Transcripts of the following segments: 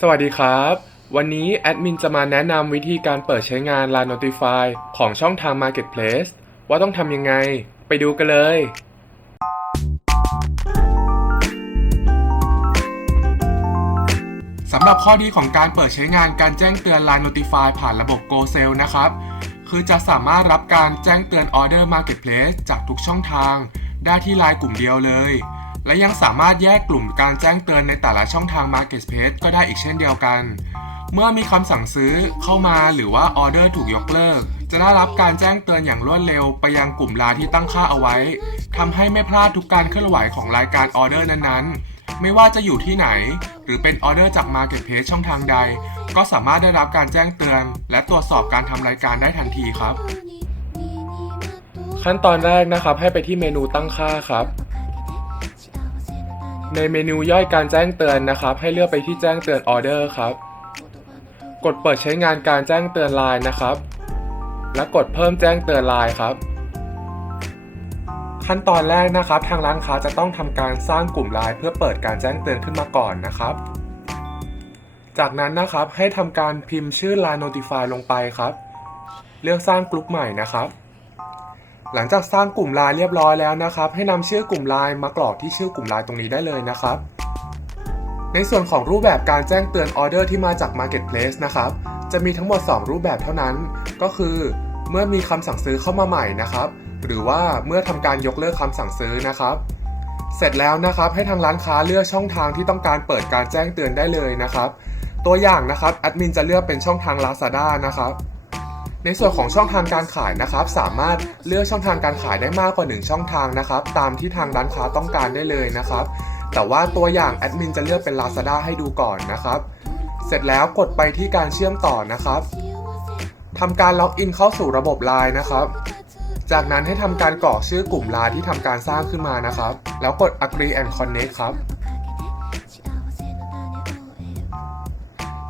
สวัสดีครับ วันนี้แอดมินจะมาแนะนำวิธีการเปิดใช้งาน Line Notify ของช่องทาง Marketplace ว่าต้องทำยังไง ไปดูกันเลย สำหรับข้อดีของการเปิดใช้งานการแจ้งเตือน Line Notify ผ่านระบบ GoSale นะครับ คือจะสามารถรับการแจ้งเตือนออเดอร์ Marketplace จากทุกช่องทาง ได้ที่ Line กลุ่มเดียวเลย และยังสามารถแยกกลุ่มการแจ้งเตือนในแต่ละช่องทาง Marketplace ก็ได้อีกเช่นเดียวกัน เมื่อมีคำสั่งซื้อเข้ามาหรือว่าออเดอร์ถูกยกเลิก จะได้รับการแจ้งเตือนอย่างรวดเร็วไปยังกลุ่มไลน์ที่ตั้งค่าเอาไว้ทำให้ไม่พลาดทุกการเคลื่อนไหวของรายการออเดอร์นั้นๆ ไม่ว่าจะอยู่ที่ไหน หรือเป็นออเดอร์จาก Marketplace ช่องทางใด ก็สามารถได้รับการแจ้งเตือน และตรวจสอบการทำรายการได้ทันทีครับ ขั้นตอนแรกนะครับให้ไปที่เมนูตั้งค่าครับ ในเมนูย่อยการแจ้งเตือนนะครับ ให้เลือกไปที่แจ้งเตือนออเดอร์ครับ กดเปิดใช้งานการแจ้งเตือนไลน์นะครับ และกดเพิ่มแจ้งเตือนไลน์ครับ ขั้นตอนแรกนะครับ ทางร้านค้าจะต้องทำการสร้างกลุ่มไลน์เพื่อเปิดการแจ้งเตือนขึ้นมาก่อนนะครับ จากนั้นนะครับให้ทำการพิมพ์ชื่อ Line Notify ลงไปครับ เลือกสร้างกลุ่มใหม่นะครับ หลังจากสร้างกลุ่มไลน์เรียบร้อยแล้วนะครับ ให้นำชื่อกลุ่มไลน์มากรอกที่ชื่อกลุ่มไลน์ตรงนี้ได้เลยนะครับ ในส่วนของรูปแบบการแจ้งเตือนออเดอร์ที่มาจาก Marketplace นะครับ จะมีทั้งหมด 2 รูปแบบเท่านั้น ก็คือเมื่อมีคำสั่งซื้อเข้ามาใหม่นะครับ หรือว่าเมื่อทำการยกเลิกคำสั่งซื้อนะครับ เสร็จแล้วนะครับให้ทางร้านค้าเลือกช่องทางที่ต้องการเปิดการแจ้งเตือนได้เลยนะครับ ตัวอย่างนะครับแอดมินจะเลือกเป็นช่องทาง Lazada นะครับ ในส่วนของช่องทางการขายนะครับ สามารถเลือกช่องทางการขายได้มากกว่า 1 ช่องทางนะครับ ตามที่ทางร้านค้าต้องการได้เลยนะครับ แต่ว่าตัวอย่างแอดมินจะเลือกเป็น Lazada ให้ดูก่อนนะครับ เสร็จแล้วกดไปที่การเชื่อมต่อนะครับทำการล็อกอินเข้าสู่ระบบ Line นะครับ จากนั้นให้ทำการกรอกชื่อกลุ่ม Line ที่ทำการสร้างขึ้นมานะครับ แล้วกด agree and connect ครับ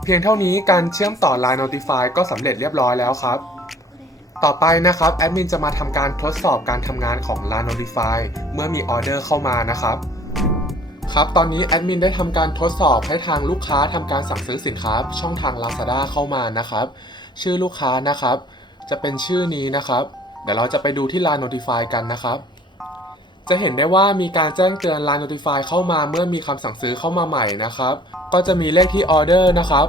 เพียงเท่านี้การเชื่อมต่อ Line Notify ก็สำเร็จเรียบร้อยแล้วครับ ต่อไปนะครับแอดมินจะมาทำการทดสอบการทำงานของ Line Notify เมื่อมีออเดอร์เข้ามานะครับครับตอนนี้แอดมินได้ทำการทดสอบให้ทางลูกค้าทำการสั่งซื้อสินค้า ช่องทาง Lazada เข้ามานะครับ ชื่อลูกค้านะครับ จะเป็นชื่อนี้นะครับ เดี๋ยวเราจะไปดูที่ Line Notify กันนะครับ จะเห็นได้ว่ามีการแจ้งเตือน Line Notify เข้ามาเมื่อมีคำสั่งซื้อเข้ามาใหม่นะครับ ก็จะมีเลขที่ออเดอร์นะครับ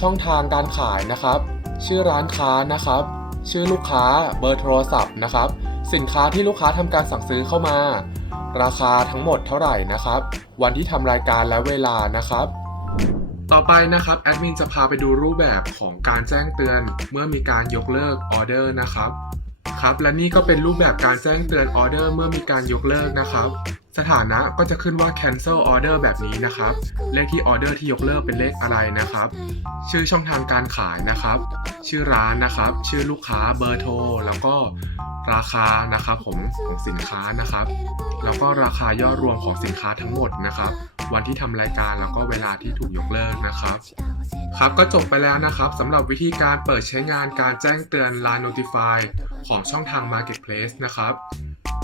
ช่องทางการขายนะครับ ชื่อร้านค้านะครับ ชื่อลูกค้า เบอร์โทรศัพท์นะครับ สินค้าที่ลูกค้าทำการสั่งซื้อเข้ามา ราคาทั้งหมดเท่าไหร่นะครับ วันที่ทำรายการและเวลานะครับต่อไปนะครับแอดมินจะพาไปดูรูปแบบของการแจ้งเตือน เมื่อมีการยกเลิกออเดอร์นะครับ ครับและนี่ก็เป็นรูปแบบการแจ้งเตือนออเดอร์เมื่อมีการยกเลิกนะครับ สถานะก็จะขึ้นว่า cancel order แบบนี้นะครับ เลขที่ออเดอร์ที่ยกเลิกเป็นเลขอะไรนะครับ ชื่อช่องทางการขายนะครับ ชื่อร้านนะครับ ชื่อลูกค้าเบอร์โทรแล้วก็ราคานะครับผมของสินค้านะครับ แล้วก็ราคายอดรวมของสินค้าทั้งหมดนะครับ วันที่ทำรายการแล้วก็เวลาที่ถูกยกเลิกนะครับครับก็จบไปแล้วนะครับสำหรับวิธีการเปิดใช้งานการแจ้งเตือน Line Notify ของช่องทาง Marketplace นะครับ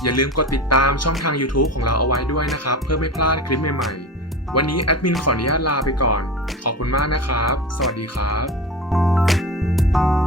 อย่าลืมกดติดตามช่องทาง YouTube ของเราเอาไว้ด้วยนะครับ เพื่อไม่พลาดคลิปใหม่ๆ วันนี้แอดมินขออนุญาตลาไปก่อน ขอบคุณมากนะครับ สวัสดีครับ